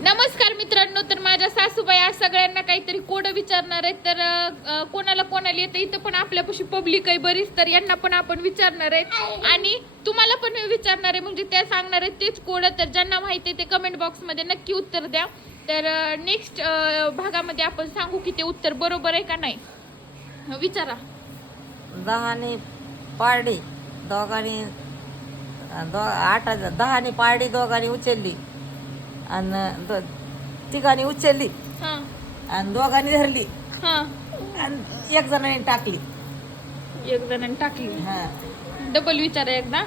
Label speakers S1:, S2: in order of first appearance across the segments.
S1: नमस्कार मित्रांनो तर माझ्या सासूबाई आज सगळ्यांना काहीतरी कोड विचारणार आहेत. तर कोणाला कोणाला येतं इथं पण आपल्यापाशी पब्लिक आहे बरीच तर यांना पण आपण विचारणार आहेत. आणि तुम्हाला पण मी विचारणार आहे म्हणजे त्या सांगणार आहेत तेच कोड. तर ज्यांना माहिती आहे ते कमेंट बॉक्समध्ये नक्की उत्तर द्या. तर नेक्स्ट भागामध्ये आपण सांगू की ते उत्तर बरोबर आहे का नाही. विचारा.
S2: दहाने पारडी दोघांनी दो आठ दहाने पारडी दोघांनी उचलली. आणि दो तिघांनी उचलली.
S1: हां.
S2: आणि दोघांनी धरली.
S1: हां.
S2: आणि एक जणांनी टाकली.
S1: एक जणांनी टाकली.
S2: हा.
S1: डबल विचारा एकदा.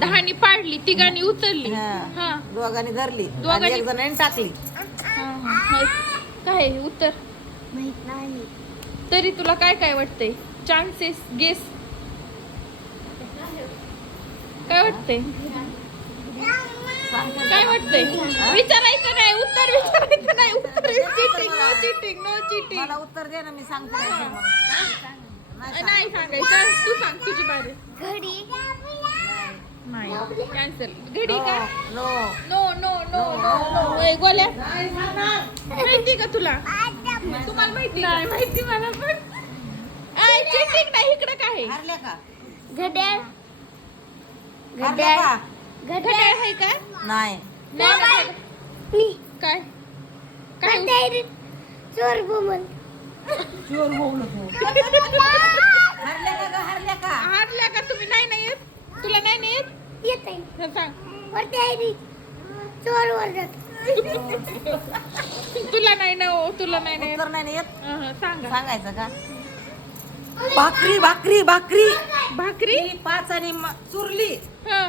S1: दहानी पाडली तिघांनी उचलली.
S2: हा.
S1: हा.
S2: दोघांनी धरली.
S1: दोघांनी-
S2: एक जणांनी टाकली.
S1: हा, हा. काय उत्तर.
S3: माहीत नाही.
S1: तरी तुला काय काय वाटतंय? चान्सेस गेस काय वाटतंय? काय वाटतंय? विचारायचं नाही उत्तर विचारायचं नाही उत्तर cheating no cheating no cheating
S2: मला उत्तर दे ना मी सांगते. नाही
S1: सांगायचं तू सांग तुझी बारी.
S3: घडी.
S1: नाही. कॅन्सल घडी का?
S2: No
S1: no no no no no गोल्या. माहिती का तुला? तुम्हाला माहिती नाही माहिती मला पण. चिटिंग नाही इकडे काय आहे?
S2: हरल्या का?
S3: घड्याळ.
S2: का?
S1: घड्याळ आहे का?
S2: नाही.
S1: नाही काय? काय
S3: चोर बोमल
S2: चोर नको हरल्या का ग? हरल्या का?
S1: हारल्या का तुम्ही? नाही नाही येत. तुला नाही नाही येत?
S3: येत आहे
S1: हं, सांग.
S3: वरती आहे ती. चोर ओरडत
S1: तुला नाही ना हो, तुला नाही नाही येत.
S2: उत्तर नाही येत?
S1: हं, हं, सांगा.
S2: सांगायचं का? भाकरी भाकरी भाकरी.
S1: भाकरी?
S2: पाच आणि म- चुरली.
S1: हा.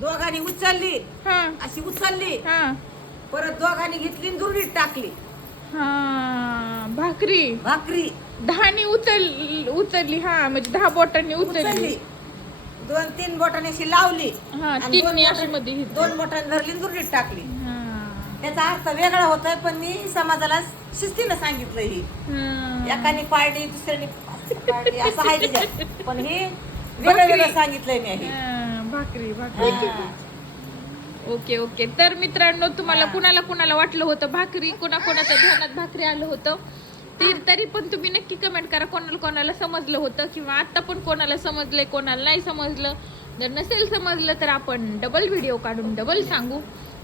S2: दोघांनी उचलली.
S1: हा.
S2: अशी उचलली.
S1: हा.
S2: परत दोघांनी घेतली आणि दुर्डीत टाकली.
S1: हा. भाकरी.
S2: भाकरी.
S1: दहानी उचल उचलली हा. म्हणजे दहा बोटांनी
S2: उचलली.
S1: उचलली.
S2: दोन तीन बोटाने अशी लावली.
S1: हा
S2: आणि
S1: तीन
S2: दोन
S1: अशी
S2: बोटाने-
S1: मध्ये घेतली.
S2: दोन बोटाने धरली आणि दुर्डीत टाकली.
S1: हा.
S2: त्याचा अर्थ वेगळा होतोय पण मी समाजाला शिस्तीनं सांगितलं ही.
S1: हा.
S2: एकाने पाडली दुसऱ्याने पाडली असं आहे त्याच्यात पण हे वेगळं वेगळं सांगितलंय मी हे.
S1: हा, भाकरी भाकरी.
S2: हा.
S1: Okay okay. तर मित्रांनो तुम्हाला
S2: हा.
S1: कुणाला कुणाला वाटलं होतं भाकरी? कुणा कोणाच्या ध्यानात भाकरी आलं होतं? ती तरी पण तुम्ही नक्की कमेंट करा. कोणाला कोणाला समजलं होतं किंवा आता पण कोणाला समजलंय कोणाला नाही समजलं? जर नसेल समजलं तर आपण डबल व्हिडिओ काढून डबल सांगू.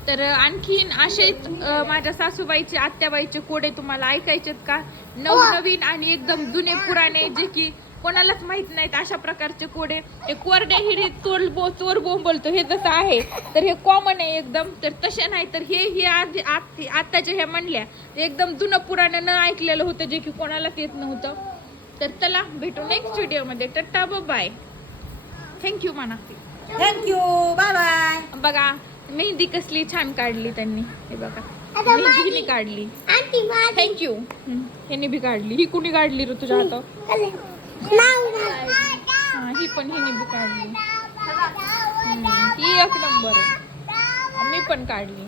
S1: तर आणखीन असेच माझ्या सासूबाईचे आत्याबाईचे कोडे तुम्हाला ऐकायचेत का? नवनवीन आणि एकदम जुने पुराणे जे की कोणालाच माहीत नाहीत अशा प्रकारचे कोडे. हे कोरडे हिरे चोर बो चोर बोंब बोलतो. हे जसं आहे तर हे कॉमन आहे एकदम. तर तसे नाही तर हे हे आधी आत- आत्ताच्या ह्या म्हणल्या. एकदम जुनं पुराणं न ऐकलेलं होतं जे की कोणालाच येत नव्हतं. तर चला भेटू नेक्स्ट व्हिडिओमध्ये टट्टा बाय थँक्यू म्हणा
S2: थँक्यू बाय बाय
S1: बघा मेहंदी कसली छान काढली त्यांनी. हे बघा. मेहंदी हिने काढली. थँक्यू ह्याने बी काढली. ही कुणी काढली रे तुझ्या हातात? हा, ही पण हिने बी काढली ही एक नंबर आहे. मी पण काढली.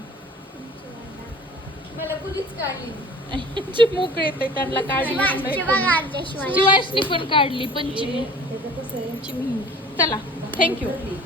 S1: मला कुणीच काढली मोकळे येते त्यांना काढली शिवाशनी पण काढली पंचमी. पंचमी. चला थँक्यू